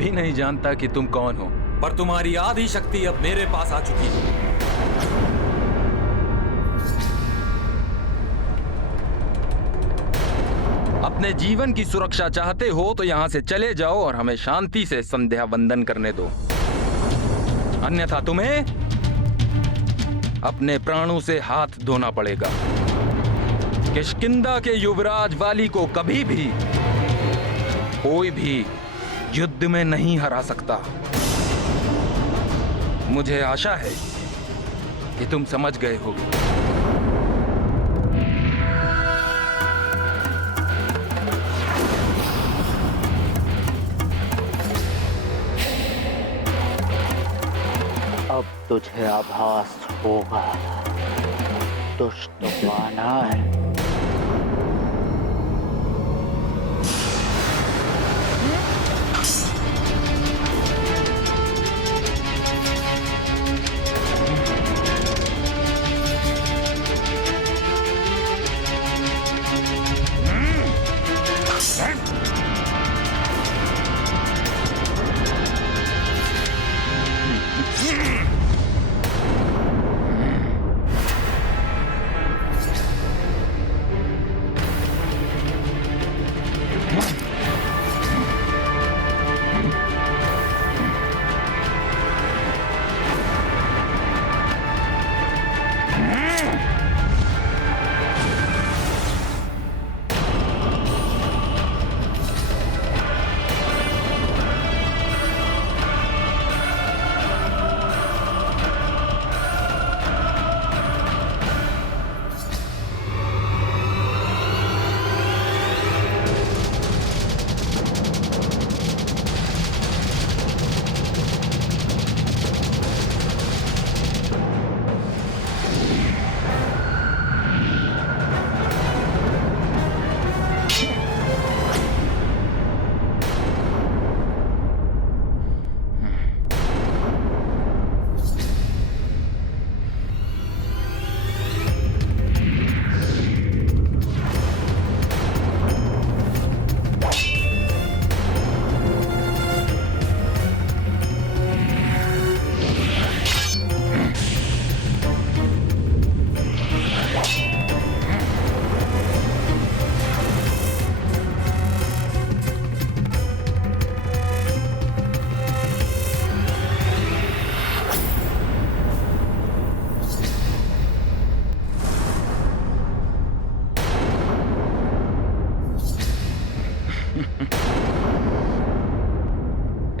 भी नहीं जानता कि तुम कौन हो, पर तुम्हारी आधी शक्ति अब मेरे पास आ चुकी है। अपने जीवन की सुरक्षा चाहते हो तो यहाँ से चले जाओ और हमें शांति से संध्या वंदन करने दो, अन्यथा तुम्हें अपने प्राणों से हाथ धोना पड़ेगा। किष्किंधा के युवराज वाली को कभी भी कोई भी युद्ध में नहीं हरा सकता। मुझे आशा है कि तुम समझ गए होगे। अब तुझे आभास होगा, दुष्ट वानर।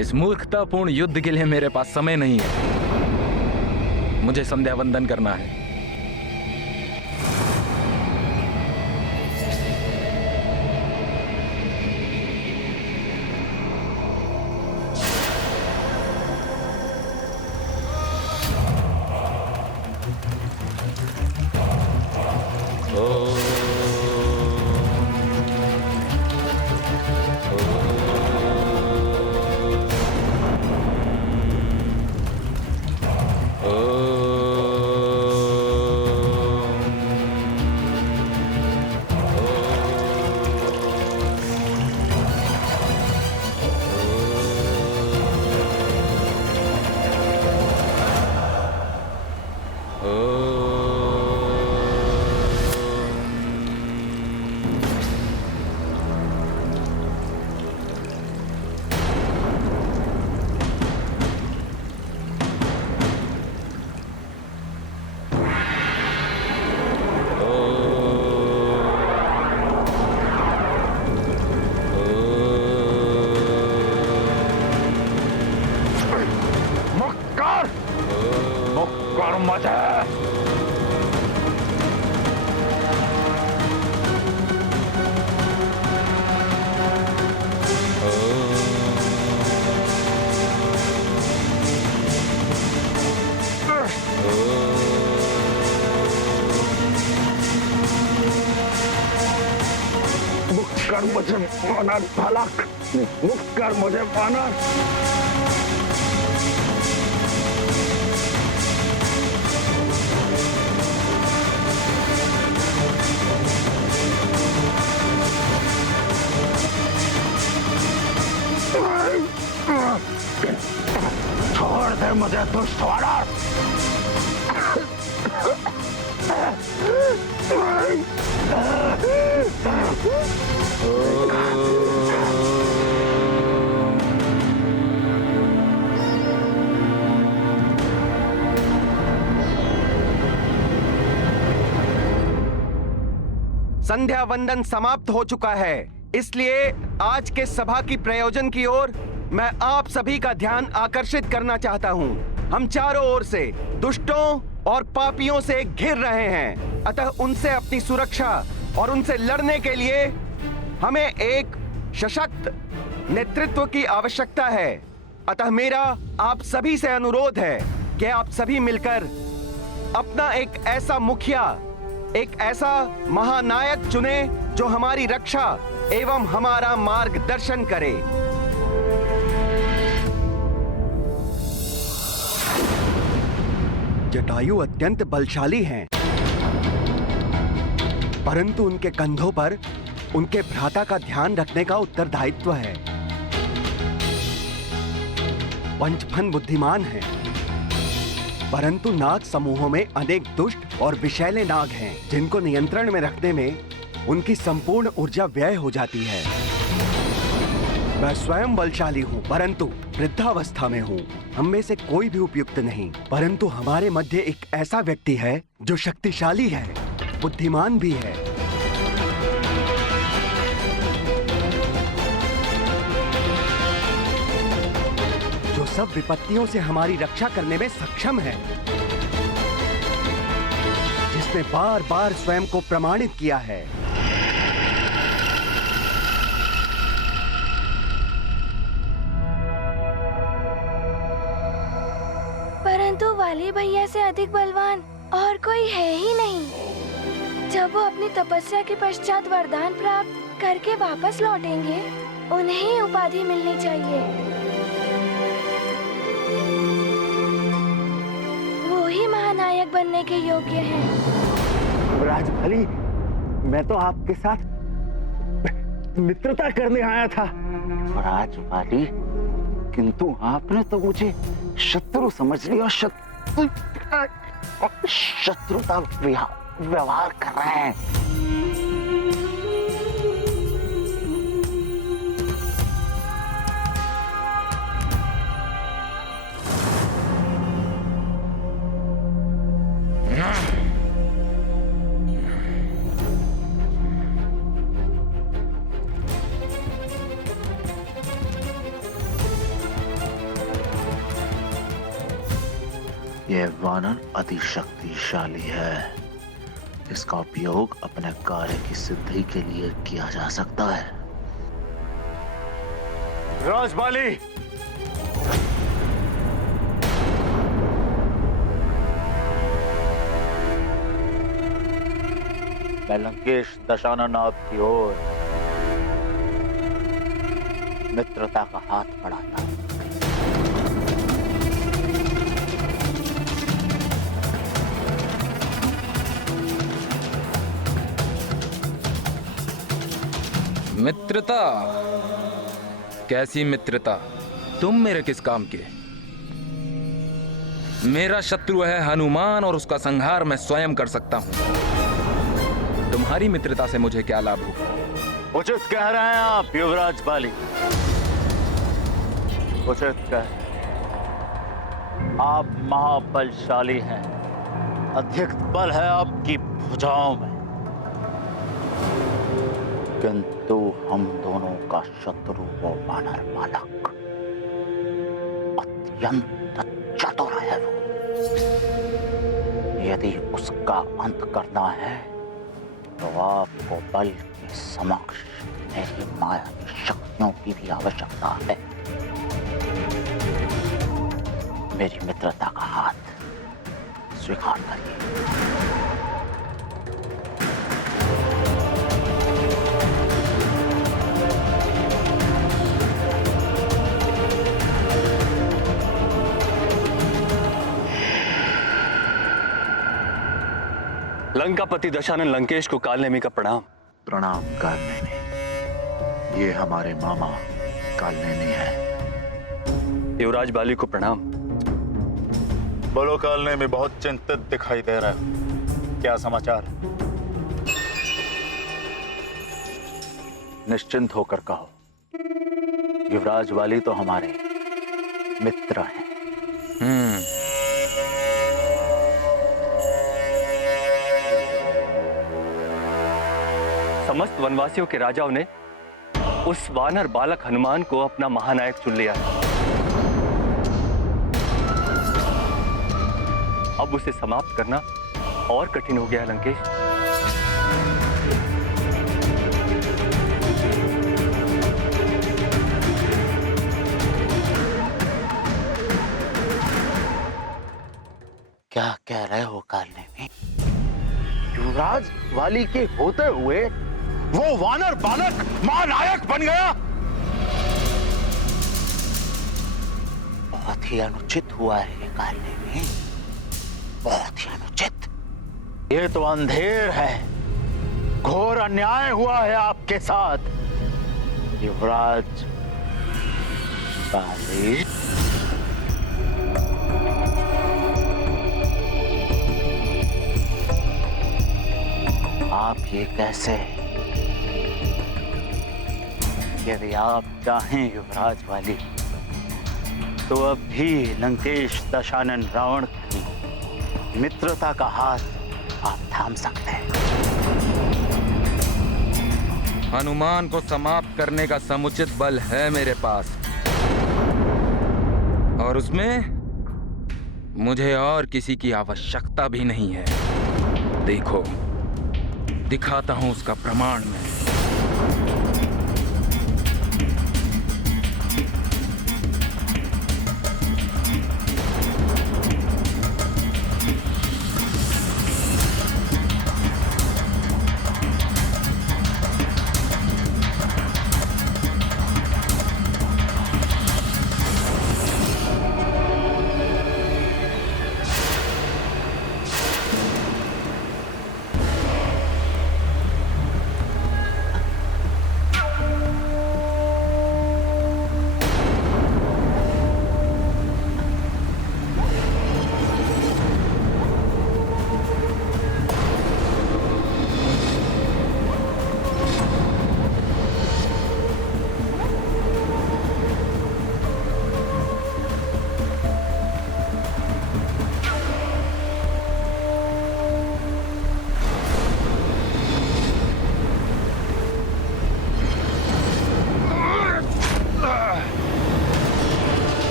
इस मूर्खतापूर्ण युद्ध के लिए मेरे पास समय नहीं है। मुझे संध्या वंदन करना है। कर मुझे वानर भलक, मुक्त कर मुझे वानर। दुष्ट वानर। संध्या वंदन समाप्त हो चुका है, इसलिए आज के सभा की प्रयोजन की ओर मैं आप सभी का ध्यान आकर्षित करना चाहता हूं। हम चारों ओर से दुष्टों और पापियों से घिर रहे हैं, अतः उनसे अपनी सुरक्षा और उनसे लड़ने के लिए हमें एक सशक्त नेतृत्व की आवश्यकता है। अतः मेरा आप सभी से अनुरोध है कि आप सभी मिलकर अपना एक ऐसा मुखिया, एक ऐसा महानायक चुने जो हमारी रक्षा एवं हमारा मार्गदर्शन करे। जटायु अत्यंत बलशाली हैं, परंतु उनके कंधों पर उनके भ्राता का ध्यान रखने का उत्तरदायित्व है। पंचफन बुद्धिमान हैं, परंतु नाग समूहों में अनेक दुष्ट और विषैले नाग हैं, जिनको नियंत्रण में रखने में उनकी संपूर्ण ऊर्जा व्यय हो जाती है। मैं स्वयं बलशाली हूँ, परंतु वृद्धावस्था में हूँ। हम में से कोई भी उपयुक्त नहीं, परंतु हमारे मध्य एक ऐसा व्यक्ति है जो शक्तिशाली है, बुद्धिमान भी है। जो सब विपत्तियों से हमारी रक्षा करने में सक्षम है, जिसने बार बार स्वयं को प्रमाणित किया है। परंतु वाली भैया से अधिक बलवान और कोई है ही नहीं। जब वो अपनी तपस्या के पश्चात वरदान प्राप्त करके वापस लौटेंगे, उन्हें ही उपाधि मिलनी चाहिए। वो ही महानायक बनने के योग्य हैं। राजबली, मैं तो आपके साथ मित्रता करने आया था। राजबली, किंतु आपने तो मुझे शत्रु समझ लिया। शत्रुता व्यवहार कर रहे हैं। यह वानर अति शक्तिशाली है। इसका उपयोग अपने कार्य की सिद्धि के लिए किया जा सकता है। राजबाली, मैं लंकेश दशाननाथ की ओर मित्रता का हाथ बढ़ाता हूं। मित्रता? कैसी मित्रता? तुम मेरे किस काम के? मेरा शत्रु है हनुमान और उसका संहार मैं स्वयं कर सकता हूं। तुम्हारी मित्रता से मुझे क्या लाभ हो? उचित कह रहे हैं आप युवराज बाली, उचित कह। आप महाबलशाली हैं, अधिक बल है आपकी भुजाओं में, किंतु हम दोनों का शत्रु वो वानर बालक अत्यंत चतुर है। वो यदि उसका अंत करना है तो आपको बल के समक्ष मेरी माया की शक्तियों की भी आवश्यकता है। मेरी मित्रता का हाथ स्वीकार करिए। लंकापति दशानन लंकेश को कालनेमी का प्रणाम। प्रणाम कालनेमी, ये हमारे मामा कालनेमी है। युवराज बाली को प्रणाम। बोलो, कालने में बहुत चिंतित दिखाई दे रहा है, क्या समाचार? निश्चिंत होकर कहो, युवराज वाली तो हमारे मित्र हैं। समस्त वनवासियों के राजाओं ने उस वानर बालक हनुमान को अपना महानायक चुन लिया है। अब उसे समाप्त करना और कठिन हो गया है लंकेश। क्या कह रहे हो कालने में? युवराज वाली के होते हुए वो वानर बालक महानायक बन गया? बहुत ही अनुचित हुआ है ये कालने में, बहुत ही अनुचित। ये तो अंधेर है, घोर अन्याय हुआ है आपके साथ युवराज वाली। आप ये कैसे? यदि आप चाहें युवराज वाली, तो अब भी लंकेश दशानन रावण की मित्रता का हाथ आप थाम सकते हैं। हनुमान को समाप्त करने का समुचित बल है मेरे पास, और उसमें मुझे और किसी की आवश्यकता भी नहीं है। देखो, दिखाता हूं उसका प्रमाण मैं।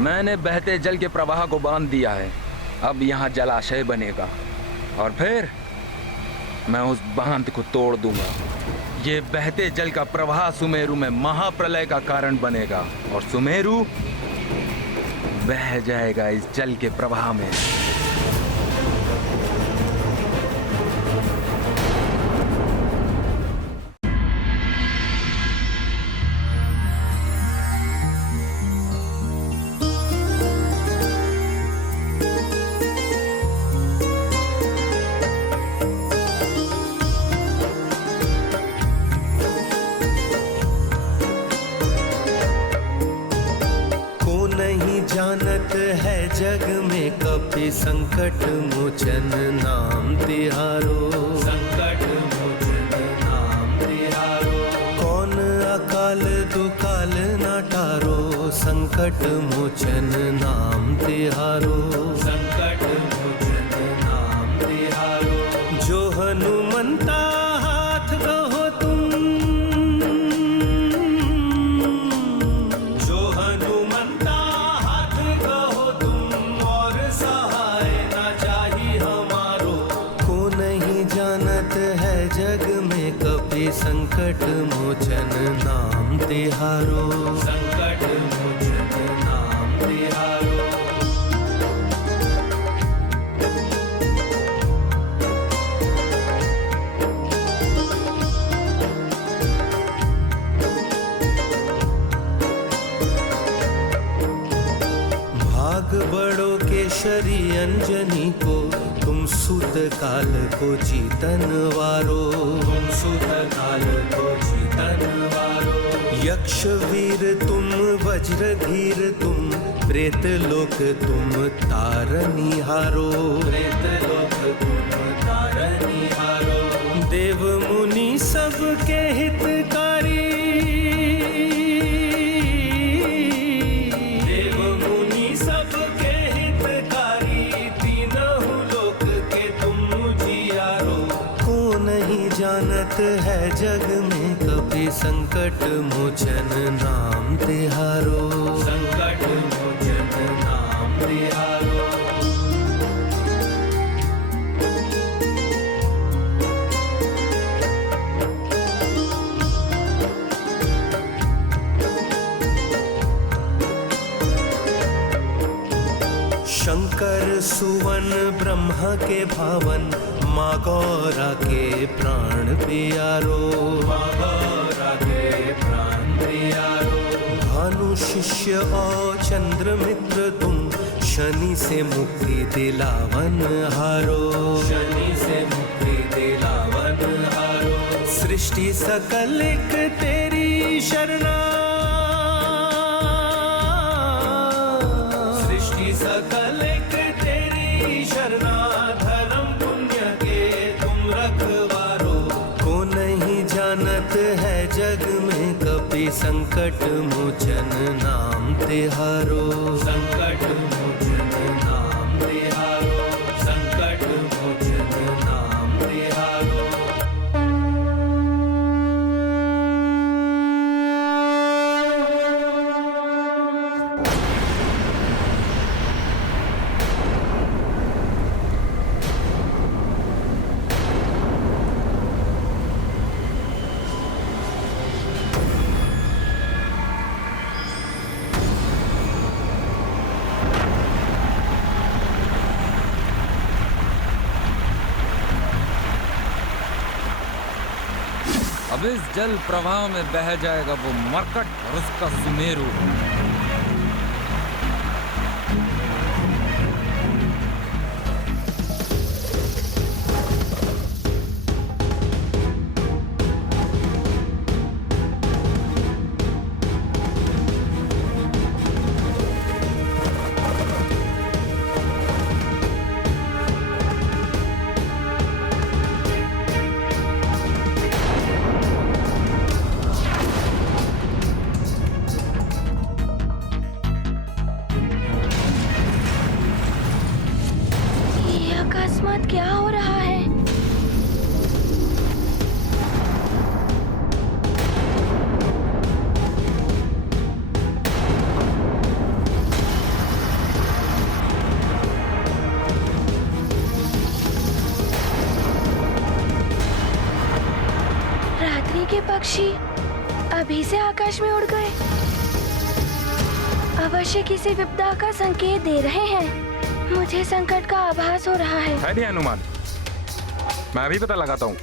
मैंने बहते जल के प्रवाह को बांध दिया है। अब यहाँ जलाशय बनेगा और फिर मैं उस बांध को तोड़ दूंगा। ये बहते जल का प्रवाह सुमेरु में महाप्रलय का कारण बनेगा और सुमेरु बह जाएगा इस जल के प्रवाह में। जानत है जग में कपि संकट मोचन नाम तिहारो। संकट मोचन संकट मोचन नाम तिहारो, संकट मोचन नाम तिहारो। जो हनुमंता हाथ कहो तुम, जो हनुमंता हाथ कहो तुम, और सहाय ना चाहिए हमारो। को नहीं जानत है जग में कपि संकट मोचन नाम तिहारो, संकट मोचन नाम तिहारो। भाग बड़ो केशरी अंजनी को, तुम सुत काल को जीतन वारो, तुम सुत काल को जीतन वारो। यक्ष वीर तुम, वज्र धीर तुम, प्रेत लोक तुम तारनी हारो, प्रेत लोक तुम तारनी हारो। देव मुनि सबके हितकारी, देव मुनि सबके हितकारी, तीनों लोक के तुम जियारो। को नहीं जानत है जग में कभी संकट मोचन नाम तिहारो, संकट मोचन नाम तिहारो। शंकर सुवन ब्रह्मा के भावन, माँ गौरा के प्राण प्यारो, माँ गौरा के प्राण प्यारो। भानु शिष्य और चंद्र मित्र तुम, शनि से मुक्ति दिलावन हारो, शनि से मुक्ति दिलावन हारो। सृष्टि सकल एक तेरी शरणा, सृष्टि सकल एक तेरी शरणा। धर्म पुण्य के तुम रखवारो, को नहीं जानत है जग में कभी संकट मोचन नाम तिहारो, संकट मोचन नाम तिहारो, संकट मोचन नाम तिहारो। अब इस जल प्रवाह में बह जाएगा वो मरकट और उसका सुमेरु। अकस्मात क्या हो रहा है? रात्रि के पक्षी अभी से आकाश में उड़ गए। अवश्य किसी विपदा का संकेत दे रहे हैं। मुझे संकट का आभास हो रहा है। नहीं हनुमान, मैं अभी पता लगाता हूँ।